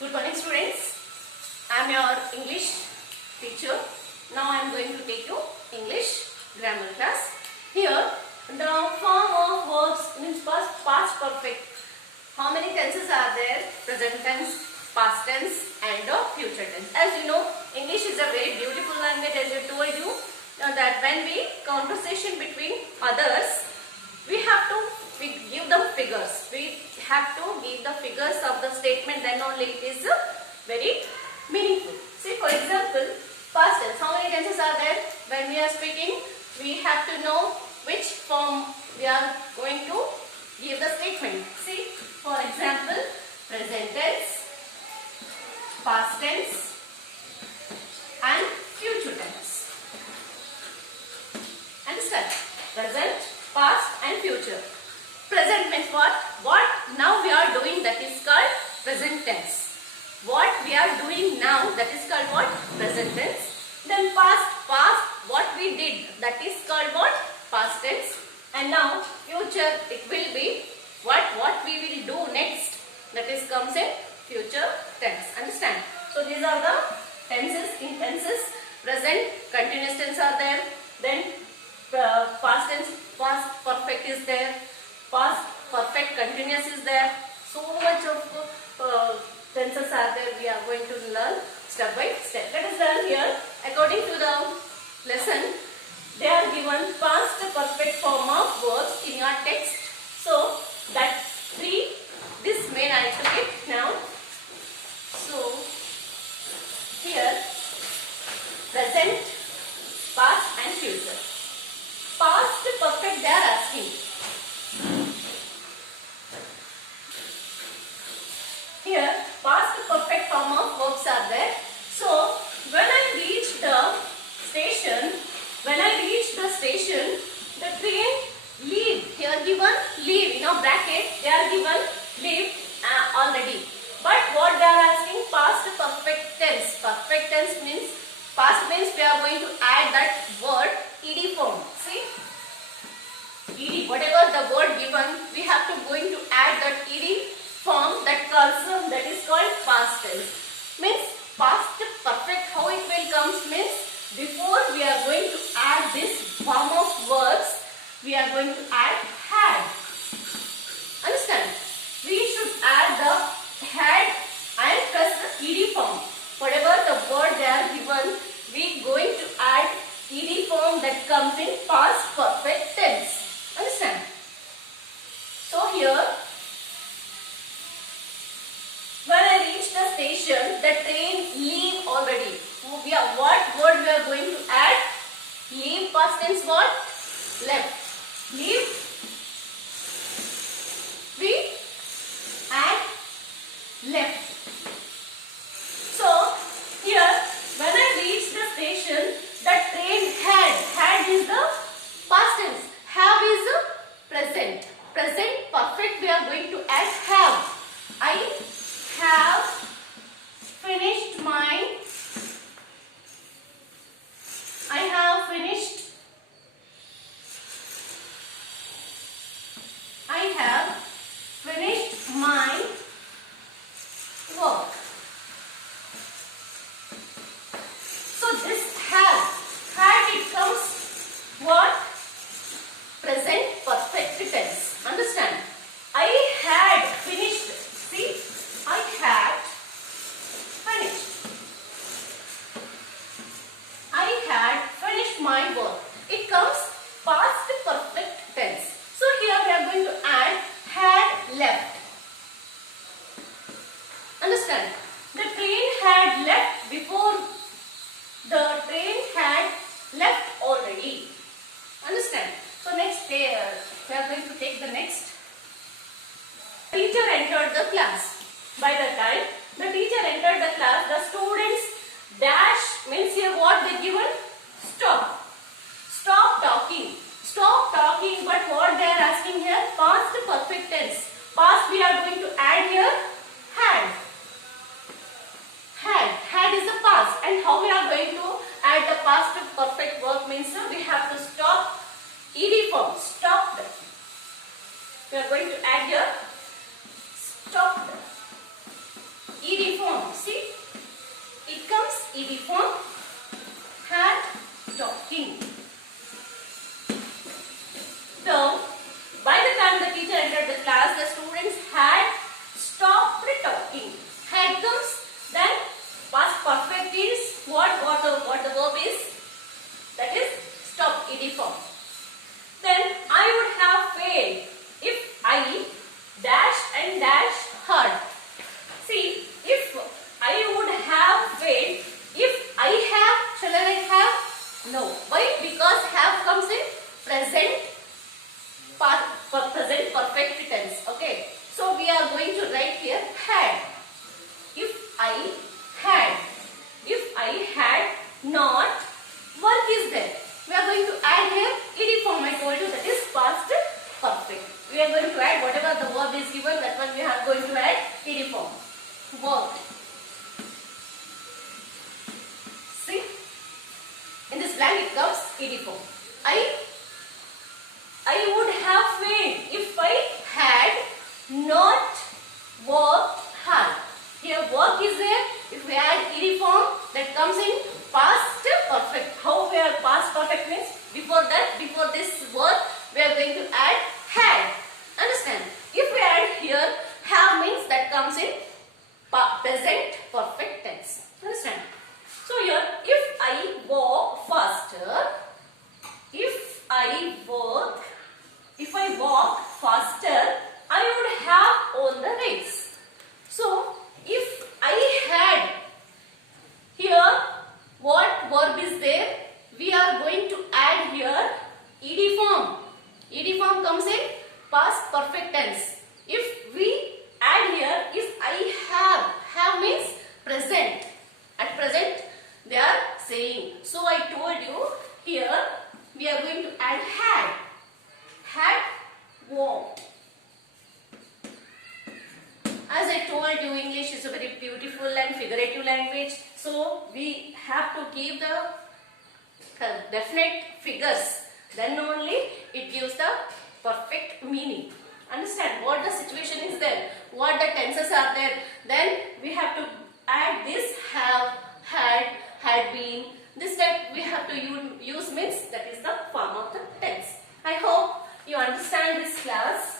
Good morning, students. I am your English teacher. Now I am going to take you English grammar class. Here the form of verbs means past perfect. How many tenses are there? Present tense, past tense and future tense. As you know, English is a very beautiful language, as I told you that when we conversation between others, we have to give them figures. We have to give the figures of the statement, then only it is very meaningful. See, for example, past tense. How many tenses are there? When we are speaking, we have to know which form we are going to give the statement. See, for example, present tense, past tense and future tense. Understand? Present, past and future. Present means what? What now we are doing, that is called present tense. What we are doing now, that is called what? Present tense. Then past, what we did, that is called what? Past tense. And now future, it will be what we will do next, that is comes in future tense. Understand? So these are the tenses. In tenses, present continuous tense are there. Then past tense, past perfect is there. Past perfect continuous is there. So much of tenses are there. We are going to learn step by step. Let us learn here. According to the lesson, they are given past perfect form of verbs in your text. So that this main I took it now. So here, present, past and future. Past perfect they are asking. Here, past perfect form of verbs are there. So, when I reach the station, the train leave. Here given leave, bracket, they are given leave already. But what they are asking? Past perfect tense. Perfect tense means, past means we are going to add that word ed form. See? Ed, whatever the word given, we have to going to add that ed form, that is called past tense. Means past perfect, how it will comes means, before we are going to add this form of words, we are going to add had. Understand? We should add the had and plus the ed form. Whatever the word they are given, we going to add ed form that comes in past perfect tense. Understand? So here, when I reach the station, the train leave already. What word we are going to add? Leave, past tense what? Left. Leave. We add left. So here, when I reach the station, the train had is the past tense. Have is the present. Present perfect we are going to add have. I have finished my work. So this had it comes what? Present perfect tense. Understand? I had finished. See? I had finished. I had finished my work. It comes past perfect tense. So here we are going to add had left. Understand? The train had left before. The train had left already. Understand? So next we are going to take the next. Teacher entered the class. By the time the teacher entered the class, the students dash means here what they given? Stop. Stop talking. Stop talking, but what they are asking here? Past perfect tense. Past we are going to add here had. Had is the past. And how we are going to add the past perfect verb means we have to stop ed form. Stop. We are going to add here stop. ed form. Had talking. So, by the time the teacher entered the class, the students had stopped talking. Had comes, then past perfect is what the verb is, that is stop ed form. Then I would have failed if I dash and dash heard. See, if I would have failed if I have, shall I write have? No. Why? Because have comes in present present perfect tense. Okay. So we are going to write here had. If I had not, work is there. We are going to add here ed form. I told you that is past perfect. We are going to add whatever the verb is given, that one we are going to add ed form. Work. See, in this blank it comes ed form. I would have failed if I had not worked hard. Here work is there. If we add ed form, that comes in past perfect. How we are past perfect means before this word we are going to add had. Understand? If we add here have means that comes in present perfect tense. Understand? So here if I walk faster, if I walk faster, I would have won the race. So if I had, here what verb is there? We are going to add here ed form. Ed form comes in past perfect tense. If we add here, if I have means present. At present they are saying. So I told you here we are going to add had. Had walked. As I told you, English is a very beautiful and figurative language. So we have to give the definite figures. Then only it gives the perfect meaning. Understand what the situation is there, what the tenses are there. Then we have to add this have, had been. This type we have to use means that is the form of the tense. I hope you understand this class.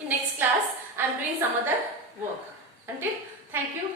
In next class I am doing some other work. Until, thank you.